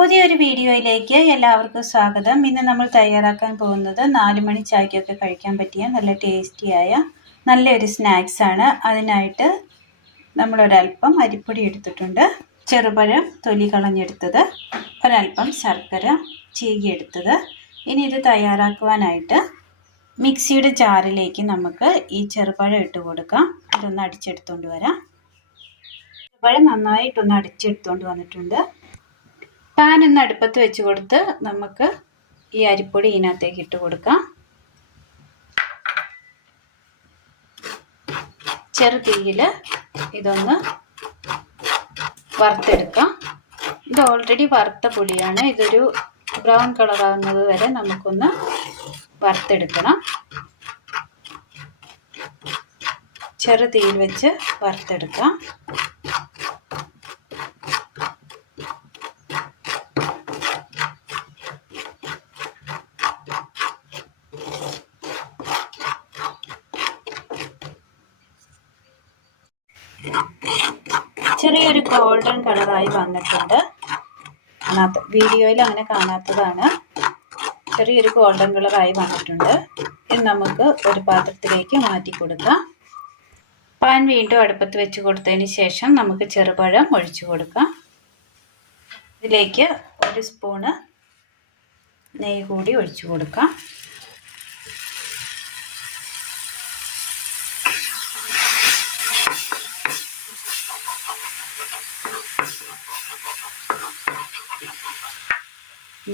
പുതിയൊരു വീഡിയോയിലേക്ക് എല്ലാവർക്കും സ്വാഗതം. ഇന്ന് നമ്മൾ തയ്യാറാക്കാൻ പോകുന്നത് 4 മണി ചായക്കൊക്കെ കഴിക്കാൻ പറ്റിയ നല്ല ടേസ്റ്റിയായ നല്ലൊരു സ്നാക്സ് ആണ്. അതിനായിട്ട് നമ്മളൊരൽപ്പം അരിപ്പൊടി എടുത്തിട്ടുണ്ട്, ചെറുപഴം തൊലി കളഞ്ഞെടുത്തത്, ഒരൽപ്പം ശർക്കര ചീകിയെടുത്തത്. ഇനി ഇത് തയ്യാറാക്കുവാനായിട്ട് മിക്സിയുടെ ജാറിലേക്ക് നമുക്ക് ഈ ചെറുപഴം ഇട്ട് കൊടുക്കാം. ഇതൊന്ന് അടിച്ചെടുത്തുകൊണ്ട് വരാം. ചെറുപഴം നന്നായിട്ടൊന്ന് അടിച്ചെടുത്തുകൊണ്ട് വന്നിട്ടുണ്ട്. പാൻ ഒന്ന് അടുപ്പത്ത് വെച്ച് കൊടുത്ത് നമുക്ക് ഈ അരിപ്പൊടി ഇതിനകത്തേക്ക് ഇട്ട് കൊടുക്കാം. ചെറുതീയിൽ ഇതൊന്ന് വറുത്തെടുക്കാം. ഇത് ഓൾറെഡി വറുത്ത പൊടിയാണ്. ഇതൊരു ബ്രൗൺ കളറാകുന്നത് വരെ നമുക്കൊന്ന് വറുത്തെടുക്കണം. ചെറുതീയിൽ വെച്ച് വറുത്തെടുക്കാം. ചെറിയൊരു ഗോൾഡൻ കളറായി വന്നിട്ടുണ്ട്. വീഡിയോയിൽ അങ്ങനെ കാണാത്തതാണ്. ചെറിയൊരു ഗോൾഡൻ കളറായി വന്നിട്ടുണ്ട്. ഇത് നമുക്ക് ഒരു പാത്രത്തിലേക്ക് മാറ്റി കൊടുക്കാം. പാൻ വീണ്ടും അടുപ്പത്ത് വെച്ച് കൊടുത്തതിന് ശേഷം നമുക്ക് ചെറുപഴം ഒഴിച്ചു കൊടുക്കാം. ഇതിലേക്ക് 1 സ്പൂണ് നെയ്യ് കൂടി ഒഴിച്ചു കൊടുക്കാം.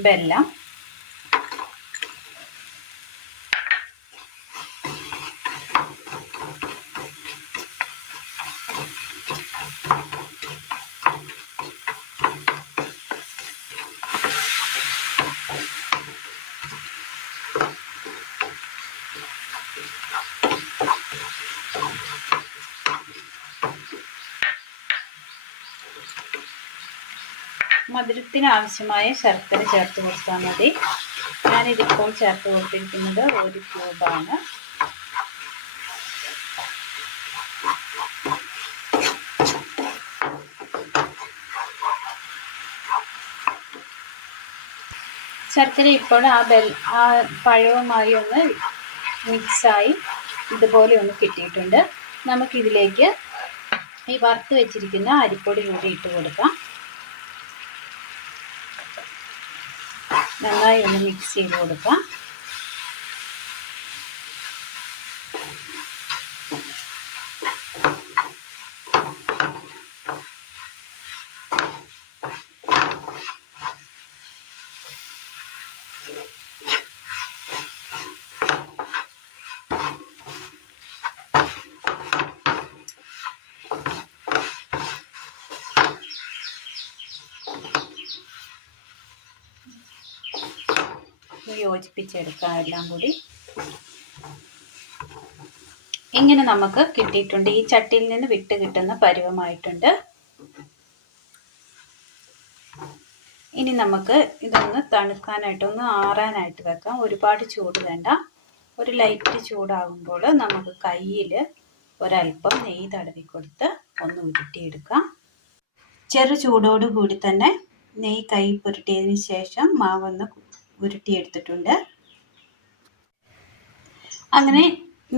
വെല്ലം, മധുരത്തിന് ആവശ്യമായ ശർക്കര ചേർത്ത് കൊടുത്താൽ മതി. ഞാനിതിപ്പോൾ ചേർത്ത് കൊടുത്തിരിക്കുന്നത് 1 ക്യൂബാണ്. ശർക്കര ഇപ്പോൾ ആ പഴവുമായി ഒന്ന് മിക്സായി ഇതുപോലെ ഒന്ന് കിട്ടിയിട്ടുണ്ട്. നമുക്കിതിലേക്ക് ഈ വറുത്ത് വെച്ചിരിക്കുന്ന അരിപ്പൊടി കൂടി ഇട്ട് കൊടുക്കാം. നന്നായി ഒന്ന് മിക്സ് ചെയ്ത് കൊടുക്കാം. യോജിപ്പിച്ചെടുക്കാം എല്ലാം കൂടി. ഇങ്ങനെ നമുക്ക് കിട്ടിയിട്ടുണ്ട്. ഈ ചട്ടിയിൽ നിന്ന് വിട്ട് കിട്ടുന്ന പരുവമായിട്ടുണ്ട്. ഇനി നമുക്ക് ഇതൊന്ന് തണുക്കാനായിട്ട്, ഒന്ന് ആറാനായിട്ട് വെക്കാം. ഒരുപാട് ചൂട് വേണ്ട. ഒരു ലൈറ്റ് ചൂടാകുമ്പോൾ നമുക്ക് കയ്യിൽ ഒരൽപ്പം നെയ്യ് തടവി കൊടുത്ത് ഒന്ന് ഉരുട്ടിയെടുക്കാം. ചെറു ചൂടോട് കൂടി തന്നെ നെയ്യ് കൈ പുരട്ടിയതിന് ശേഷം മാവൊന്ന് ഉരുട്ടിയെടുത്തിട്ടുണ്ട്. അങ്ങനെ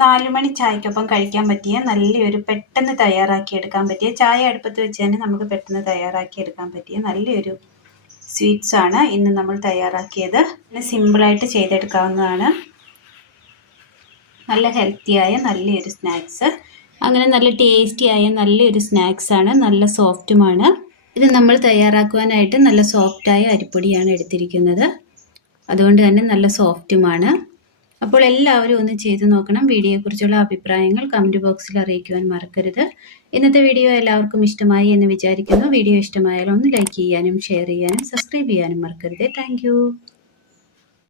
4 മണി ചായക്കൊപ്പം കഴിക്കാൻ പറ്റിയ നല്ലൊരു പെട്ടെന്ന് തയ്യാറാക്കിയെടുക്കാൻ പറ്റിയ, ചായ അടുപ്പത്ത് വെച്ച് തന്നെ നമുക്ക് പെട്ടെന്ന് തയ്യാറാക്കിയെടുക്കാൻ പറ്റിയ നല്ലൊരു സ്വീറ്റ്സ് ആണ് ഇന്ന് നമ്മൾ തയ്യാറാക്കിയത്. സിമ്പിളായിട്ട് ചെയ്തെടുക്കാവുന്നതാണ്. നല്ല ഹെൽത്തിയായ നല്ലൊരു സ്നാക്സ്. അങ്ങനെ നല്ല ടേസ്റ്റിയായ നല്ലൊരു സ്നാക്സാണ്. നല്ല സോഫ്റ്റുമാണ്. ഇത് നമ്മൾ തയ്യാറാക്കുവാനായിട്ട് നല്ല സോഫ്റ്റായ അരിപ്പൊടിയാണ് എടുത്തിരിക്കുന്നത്. അതുകൊണ്ട് തന്നെ നല്ല സോഫ്റ്റുമാണ്. അപ്പോൾ എല്ലാവരും ഒന്ന് ചെയ്തു നോക്കണം. വീഡിയോയെക്കുറിച്ചുള്ള അഭിപ്രായങ്ങൾ കമൻറ്റ് ബോക്സിൽ അറിയിക്കുവാൻ മറക്കരുത്. ഇന്നത്തെ വീഡിയോ എല്ലാവർക്കും ഇഷ്ടമായി എന്ന് വിചാരിക്കുന്നു. വീഡിയോ ഇഷ്ടമായാൽ ഒന്ന് ലൈക്ക് ചെയ്യാനും ഷെയർ ചെയ്യാനും സബ്സ്ക്രൈബ് ചെയ്യാനും മറക്കരുത്. താങ്ക്